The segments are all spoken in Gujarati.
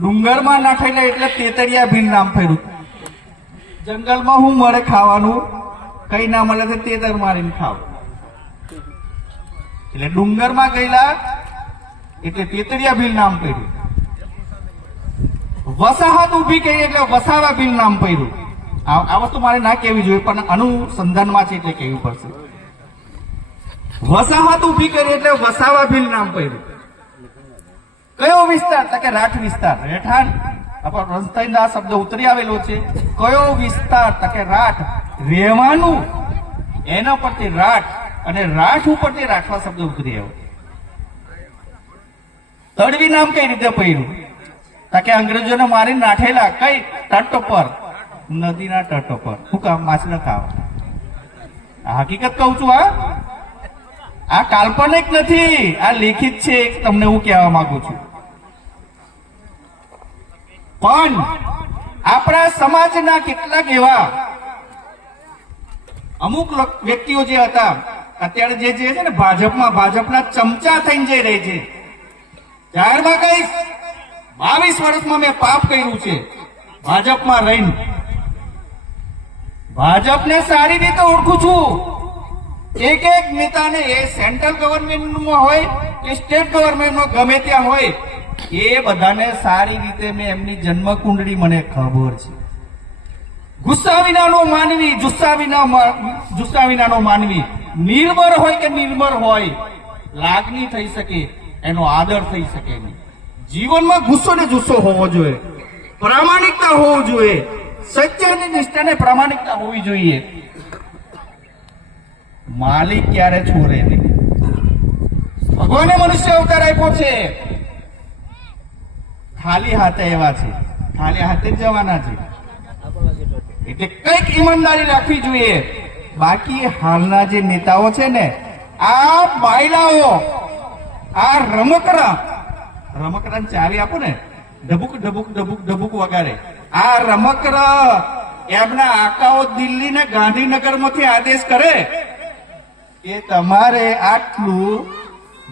ડુંગરમાં નાખેલા એટલે તેતરિયા ભીલ નામ ફેર્યું. જંગલમાં હું મળે ખાવાનું, કઈ ના મળે તો તેતર મારીને ખાવ. એટલે ડુંગરમાં ગયેલા, એટલે તેતરિયા ભીલ નામ પડ્યું વસાહત ઊભી કરી એટલે વસાવા ભીલ નામ પડ્યું આ વસ્તુ મારે ના કહેવી જોઈએ, પણ અનુસંધાનમાં છે એટલે કહેવું પડશે. વસાહત ઊભી કરી એટલે વસાવા ભીલ નામ પડ્યું કયો વિસ્તાર? તો કે રાઠ વિસ્તાર. રહેઠાણ. આપણો આ શબ્દ ઉતરી આવેલો છે. કયો વિસ્તાર? તો કે રાઠ. રહેવાનું. એના પરથી રાઠ અને રાઠ ઉપરથી રાઠવા શબ્દ ઉતરી આવ્યો. તડવી નામ કઈ રીતે પડ્યું? તો કે અંગ્રેજોને મારીને નાઠેલા કઈ તટ પર નદીના તટ પર શું કામ? માછલા ખાવ. હકીકત કહું છું આ આ કાલ્પનિક નથી. આ લેખિત છે. તમને હું કહેવા માંગુ છું. પણ આપણા સમાજના કેટલાક એવા અમુક વ્યક્તિઓ જે હતા, અત્યારે જે છે ને ભાજપમાં, ભાજપના ચમચા થઈને જઈ રહી છે, ત્યારમાં કઈ બાવીસ વર્ષમાં મેં પાપ કર્યું છે, ભાજપમાં રહીને. ભાજપને સારી રીતે ઓળખું છું. એક એક નેતાને એ સેન્ટ્રલ ગવર્મેન્ટમાં હોય કે સ્ટેટ ગવર્મેન્ટમાં ગમે ત્યાં હોય એ બધાને સારી રીતે મેં એમની જન્મ કુંડળી મને ખબર છે. ગુસ્સા વિનાનો માનવી, જુસ્સા વિના જુસ્સા વિનાનો માનવી. નિર્ભર હોય કે નિર્ભર હોય, લાગણી થઈ શકે, એનો આદર થઈ શકે નહીં. જીવનમાં ગુસ્સો ને જુસ્સો હોવો જોઈએ. પ્રામાણિકતા હોવું જોઈએ. સત્ય અને નિષ્ઠા ને પ્રામાણિકતા હોવી જોઈએ. માલિક ક્યારે છોડે નહીં. ભગવાને મનુષ્ય અવતાર આપ્યો છે. ખાલી હાથે એવા છે. ખાલી હાથે જવાના છે. એટલે કંઈક ઈમાનદારી રાખવી જોઈએ. બાકી હાલના જે નેતાઓ છે ને, આ બાયલાઓ આ રમકડા રમકડા ચાવી આપો ને ઢબુક ઢબુક ઢબુક ઢબુક વગાડે. આ રમકડા એમના આકાઓ દિલ્હી ને ગાંધીનગરમાંથી આદેશ કરે કે તમારે આટલું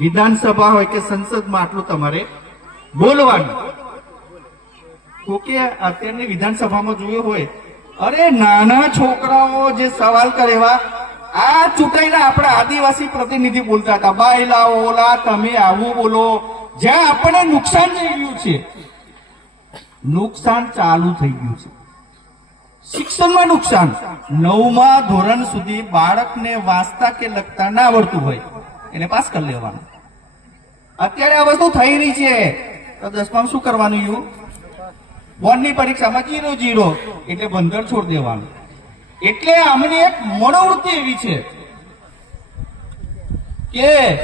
વિધાનસભા હોય કે સંસદમાં આટલું તમારે બોલવાનું. તો કે અત્યારની વિધાનસભામાં જોયું હોય. અરે નાના છોકરાઓ જે સવાલ કરે એવા, આ ચૂંટાઈને આપણા આદિવાસી પ્રતિનિધિ બોલતા હતા બાયલા ઓલા, તમે આવું બોલો. જ્યાં આપણને નુકસાન થઈ ગયું છે. નુકસાન ચાલુ થઈ ગયું છે. શિક્ષણમાં નુકસાન. નવમા ધોરણ સુધી બાળકને વાંચતા કે લખતા ના આવડતું હોય. એને પાસ કરી લેવાનું. અત્યારે આ વસ્તુ થઈ રહી છે. તો દસમામાં શું કરવાનું યુ? બોર્ડની પરીક્ષામાં જીરો જીરો એટલે બંદર છોડી દેવાનું. એટલે આમની એક મનોવૃત્તિ એવી છે કે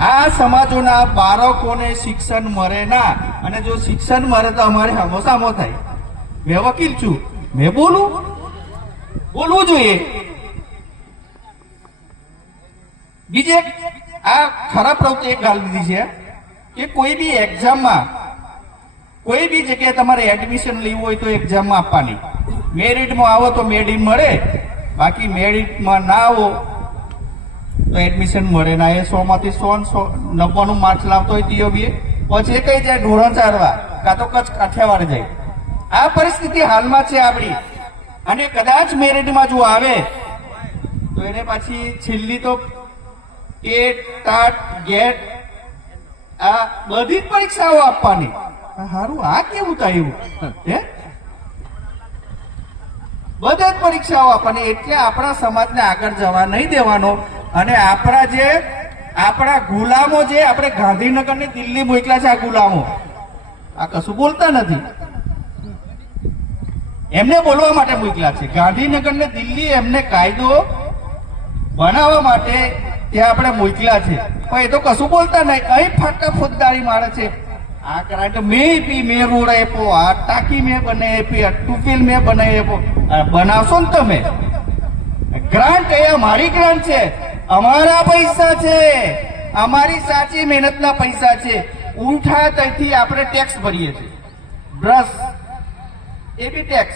આ સમાજોના બાળકોને શિક્ષણ મળે ના. અને જો શિક્ષણ મળે તો અમારે હમોસામો થાય. મેં વકીલ છું. મેં બોલું? બોલવું જોઈએ. બીજે આ ખરાબ પ્રવૃત્તિ એક ગાલ દીધી છે કે કોઈ બી એક્ઝામમાં કોઈ બી જગ્યાએ તમારે એડમિશન લેવું હોય તો એક્ઝામ આપવાની. મેરિટમાં આવો તો મેરિટ મળે. બાકી મેરિટમાં ના આવો તો એડમિશન મળે ના. એ સો માંથી સો સો નવ્વાણું માર્ક્સ લાવતો હોય તીઓ બી પછી કઈ જાય? ઢોરણ ચારવા. કાં તો કચ્છ કાઠિયાવાડ જાય. આ પરિસ્થિતિ હાલમાં છે આપણી. અને કદાચ મેરિટમાં જો આવે, તો એને પાછી છેલ્લી તો ટેટ ટાટ ગેટ આ બધી જ પરીક્ષાઓ આપવાની. હારું, આ કેવું થયું હે? બધા જ પરીક્ષાઓ આપવાની એટલે આપણા સમાજને આગળ જવા નહીં દેવાનો. અને આપણા જે, આપણા ગુલામો જે, આપણે ગાંધીનગર ને દિલ્હી મોકલ્યા છે આ ગુલામો. આ કશું બોલતા નથી. એમને બોલવા માટે મોકલા છે. ગાંધીનગર ને દિલ્હી એમને કાયદો બનાવવા માટે ત્યાં આપણે મોકલ્યા છે. પણ એ તો કશું બોલતા નહીં. અહીં ફાટા ફોજદારી મારે છે. આ કરાય મેં પી મેં રોડ આપ્યો આ ટાંકી મેં બનાવી આપી આ ટુફિલ મેં બનાવી આપ્યો બનાવશો ને તમે? ગ્રાન્ટ, એ અમારી ગ્રાન્ટ છે. અમારા પૈસા છે. અમારી સાચી મહેનતના પૈસા છે. ઉઠા ત્યાંથી આપણે ટેક્સ ભરીએ છીએ. બ્રશ. એ બી ટેક્સ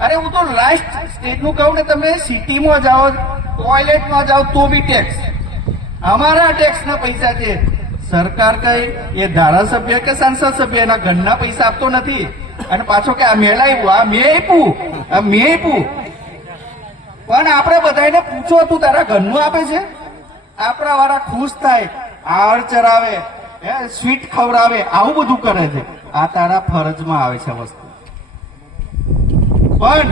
અરે હું તો લાસ્ટ સ્ટેટનું કહું ને, તમે સિટીમાં જાઓ ટોયલેટમાં જાઓ, તો બી ટેક્સ અમારા ટેક્સના પૈસા છે. સરકાર કઈ એ ધારાસભ્ય કે સંસદ સભ્ય એના ઘરના પૈસા આપતો નથી? અને પાછો કે આ મેં લાવ્યું આ મેં આપ્યું આ મેં આપ્યું. પણ આપણે બધાને પૂછો તું તારા ઘરનું આપે છે? આપણા વાળા ખુશ થાય આળ ચરાવે હે, સ્વીટ ખવડાવે આવું બધું કરે છે. આ તારા ફરજમાં આવે છે વસ્તુ. પણ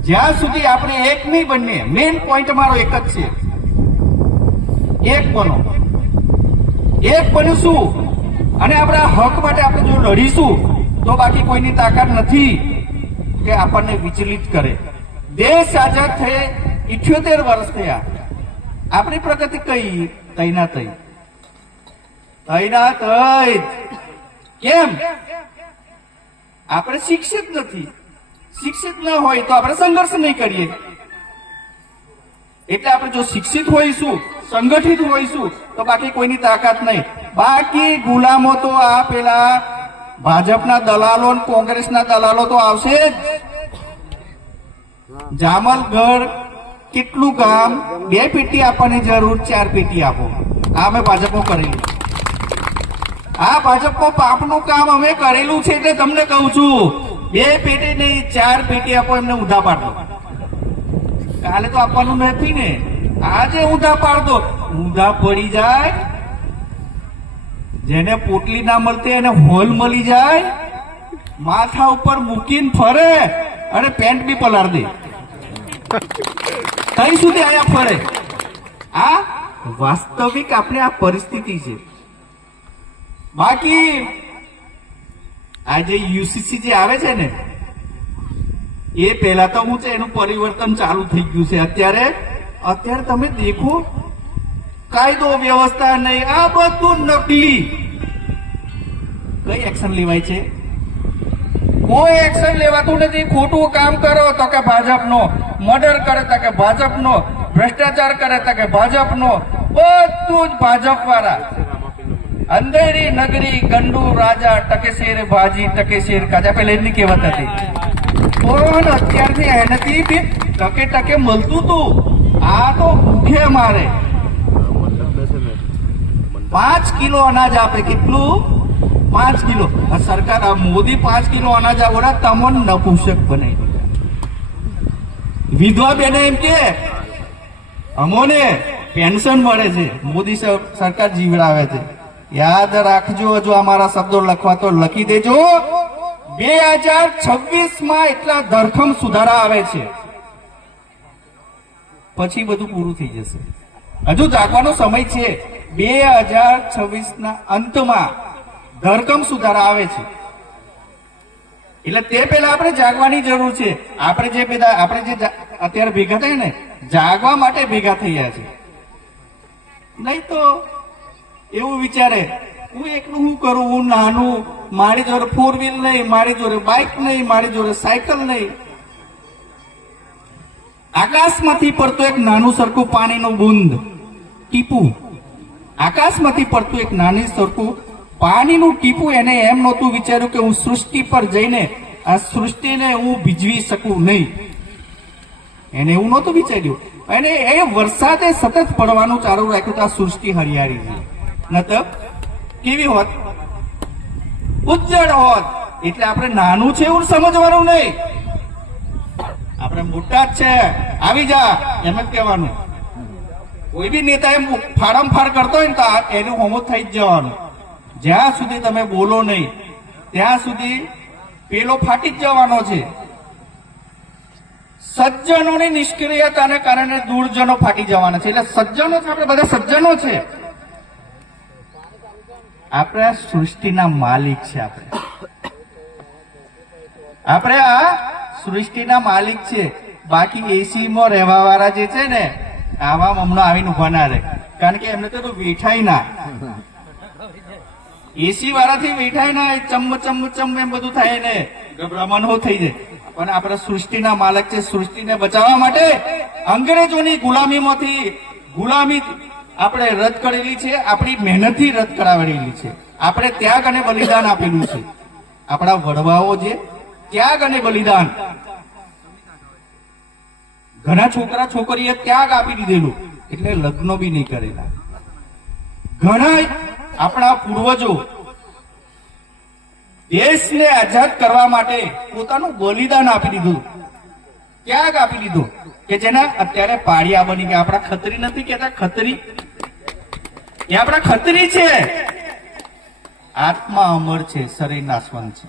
જ્યાં સુધી આપણે એક નહીં બનીએ મેઇન પોઈન્ટ મારો એક જ છે. એક બનો. એક બનીશું અને આપણા હક માટે આપણે જો લડીશું, તો બાકી કોઈની તાકાત નથી કે આપણને વિચલિત કરે. દેશ આઝાદ થયે ઇઠ્યોતેર વર્ષ થયા. આપણી પ્રગતિ કઈ? તૈના તઈ તૈના તઈ કેમ? આપણે શિક્ષિત નથી. શિક્ષિત ન હોય તો આપણે સંઘર્ષ નહીં કરીએ. એટલે આપણે જો શિક્ષિત હોઈશું સંગઠિત હોઈશું, તો બાકી કોઈની તાકાત નહીં. બાકી ગુલામો તો આ પેલા ભાજપના દલાલો કોંગ્રેસના દલાલો તો આવશે જ. જામલગઢ કેટલું કામ? બે પેટી આપવાની જરૂર, ચાર પેટી આપો. આ અમે ભાજપમાં કરેલું. આ ભાજપમાં પાપનું કામ અમે કરેલું છે એટલે તમને કહું છું, બે પેટી નહીં, ચાર પેટી આપો, એમને ઉધા પાડો કાલે તો આપવાનું નથી ને. આજે ઊંધા પાડતો ઊંધા પડી જાય. જેને પોટલી ના મળતી એને હોલ મળી જાય. માથા ઉપર મૂકીને ફરે અને પેન્ટ બી પલાર દે. કઈ સુધી આયા ફરે. આ વાસ્તવિક આપણે આ પરિસ્થિતિ છે. બાકી આ જે યુસીસી જે આવે છે ને, એ પહેલા તો હું છે, એનું પરિવર્તન ચાલુ થઈ ગયું છે. અત્યારે અત્યારે તમે દેખો, કાયદો, વ્યવસ્થા નહીં, આ બધું નકલી. કઈ એક્શન લેવાય છે? કોઈ એક્શન લેવાતું નથી. ખોટું કામ કરો તો કે ભાજપનો મર્ડર કરે તો કે ભાજપનો, ભ્રષ્ટાચાર કરે તો કે ભાજપનો. બધું જ ભાજપ વાળા અંધેરી, નગરી, ગંડુ, રાજા, ટકેશેર, ભાજી, ટકેશેર કાજા પેલે એની કહેવત હતી. પણ અત્યારથી એનાથી ટકે ટકે મળતું તું આ તો ભૂખે મારે. પાંચ કિલો અનાજ આપે, કેટલું? પાંચ કિલો. સરકાર મોદી પાંચ કિલો અનાજ આવડા તમને નપુસક બને વિધવા બેને એમ કે, અમોને પેન્શન મળે છે. મોદી સર- સરકાર જીવડાવે છે. યાદ રાખજો, હજુ અમારા શબ્દો લખવા તો લખી દેજો. બે હજાર છવ્વીસમાં એટલા ધરખમ સુધારા આવે છે. પછી બધું પૂરું થઈ જશે. હજુ જાગવાનો સમય છે. બે હજાર છવ્વીસ ના અંતમાં ધરકમ સુધારા આવે છે. એટલે તે પહેલા આપણે જાગવાની જરૂર છે. આપણે જે બધા આપણે જે અત્યારે ભેગા થયા ને, જાગવા માટે ભેગા થયા છે. નહીં તો એવું વિચારે, હું એકલું શું કરું, હું નાનું, મારી જોડે ફોર વ્હીલ નહીં, મારી જોડે બાઇક નહીં, મારી જોડે સાયકલ નહીં. આકાશમાંથી પડતું એક નાનું સરખું પાણીનું બુંદ. ટીપું આકાશમાંથી પડતું એક નાની સરખું પાણીનું ટીપું એને એમ નહોતું વિચાર્યું કે હું સૃષ્ટિ પર જઈને આ સૃષ્ટિને હું ભીજવી શકું નહીં. એને એવું નહોતું વિચાર્યું. અને એ વરસાદે સતત પડવાનું ચાલુ રાખ્યું તો આ સૃષ્ટિ હરિયાળી નતર કેવી હોત? ઉજ્જળ હોત. એટલે આપણે નાનું છે એવું સમજવાનું નહીં. આપણે મોટા જ છે. આવી જા. એમ જ કહેવાનું. કોઈ બી નેતા એમ ફાડમ ફાડ કરતો હોય ને તો એનું હોમો થઈ જ જવાનું. જ્યાં સુધી તમે બોલો નહીં, ત્યાં સુધી પેલો ફાટી જ જવાનો છે. સજ્જનોની નિષ્ક્રિયતાને કારણે દુર્જનો ફાટી જવાના છે. એટલે સજ્જનો છે, આપણે બધા સજ્જનો છે. આપણે સૃષ્ટિના માલિક છે આપણે. આપણે આ સૃષ્ટિના માલિક છે. બાકી એસી માં રહેવા વાળા જે છે ને આવા હમણાં આવીને ઊભા ના રહે. કારણ કે એમને તો વેઠાય ના. એસી વાળાથી વેઠાય ના ચમ ચમ ચમ એમ બધું થાય ને, ગભરામણ હો થઈ જાય. પણ આપણા સૃષ્ટિના માલક છે. સૃષ્ટિને બચાવવા માટે અંગ્રેજોની ગુલામીમાંથી ગુલામી આપણે રદ કરેલી છે. આપણી મહેનતથી રદ કરાવેલી છે. આપણે ત્યાગ અને બલિદાન આપેલું છે. આપણા વડવાઓ જે ત્યાગ અને બલિદાન. ઘણા છોકરા છોકરીએ ત્યાગ આપી દીધેલું, એટલે લગ્નો બી નહીં કરેલા. ઘણા આપણા પૂર્વજો દેશને આઝાદ કરવા માટે પોતાનું બલિદાન આપી દીધું, ત્યાગ આપી દીધો, કે જેના અત્યારે પાળિયા બની ગયા. આપણા ખત્રી નથી કેતા ખત્રી. એ આપણા ખત્રી છે. આત્મા અમર છે શરીર નાશવંત છે.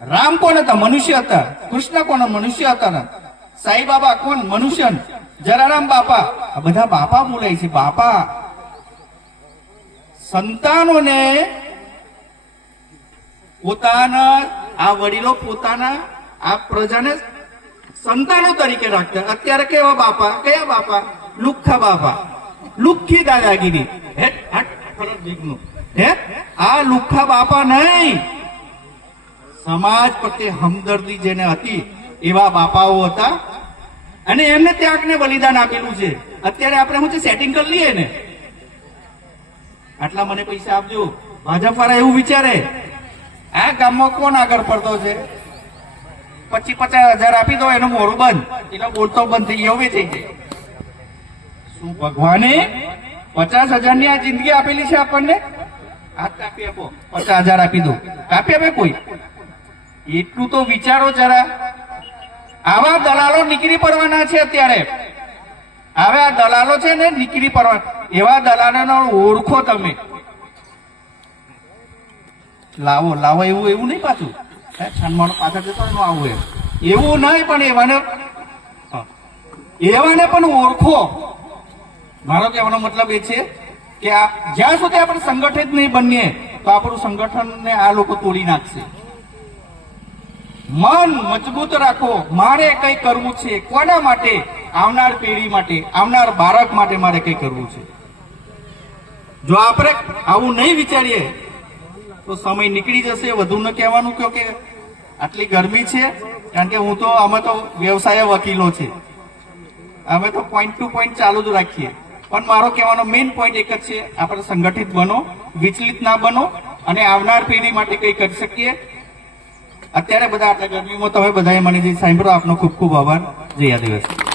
રામ કોણ હતા? મનુષ્ય હતા. કૃષ્ણ કોણ? મનુષ્ય હતા સાઈ બાબા કોણ? મનુષ્ય? જલારામ બાપા. આ બધા બાપા બોલાય છે. બાપા. સંતાનોને પોતાના, આ વડીલો પોતાના, આ પ્રજાને સંતાનો તરીકે રાખતા. અત્યારે કેવા બાપા? કયા બાપા? લુખ્ખા બાપા. લુખ્ખી દાદાગીરી. હે હે આ લુખ્ખા બાપા નહીં. સમાજ પ્રત્યે હમદર્દી જેને હતી, એવા બાપાઓ હતા. અને એમને ત્યાગને બલિદાન આપેલું છે. અત્યારે આપણે શું છે સેટિંગ કરી લઈએ ને. આટલા મને પૈસા આપજો. ભાજપ વાળા એવું વિચારે આ ગામમાં કોણ આગળ પડતો છે? પચીસ પચાસ હજાર આપી દો, એનું મોરું બંધ. એટલે બોલતો બંધ થઈ ગયો વેચાઈ જાય શું ભગવાને પચાસ હજારની આ જિંદગી આપેલી છે આપણને? હાથ કાપી આપો. પચાસ હજાર આપી દો. કાપી આપે કોઈ? એટલું તો વિચારો જરા. આવા દલાલો નીકળી પડવાના છે અત્યારે. હવે આ દલાલો છે ને નીકળી પડવા એવા દલાલોને ઓળખો તમે. લાવો લાવો એવું એવું નહીં પાછું. હે, છાનમાનો પાછળ જતો આવું એમ. એવું નહીં પણ એવાને એવાને પણ ઓળખો. મારો કહેવાનો મતલબ એ છે કે આ જ્યાં સુધી આપણે સંગઠિત નહીં બનીએ તો આપણું સંગઠનને આ લોકો તોડી નાખશે. મન મજબૂત રાખો. મારે કઈ કરવું છે? કોના માટે? આવનાર પેઢી માટે, આવનાર બાળક માટે મારે કઈ કરવું છે? જો આપણે આવું નહીં વિચારીએ, તો સમય નીકળી જશે. વધુ ન કહેવાનું કયો કે આટલી ગરમી છે, કારણ કે હું તો, અમે તો વ્યવસાય વકીલો છે. અમે તો પોઈન્ટ ટુ પોઈન્ટ ચાલુ જ રાખીએ. પણ મારો કહેવાનો મેઇન પોઈન્ટ એક જ છે, આપણે સંગઠિત બનો, વિચલિત ના બનો અને આવનાર પેઢી માટે કંઈ કરી શકીએ. અત્યારે બધા આટલા ગરમીમાં તમે બધાએ મને જે સાંભળો આપનો ખૂબ ખૂબ આભાર. જય આદિવાસી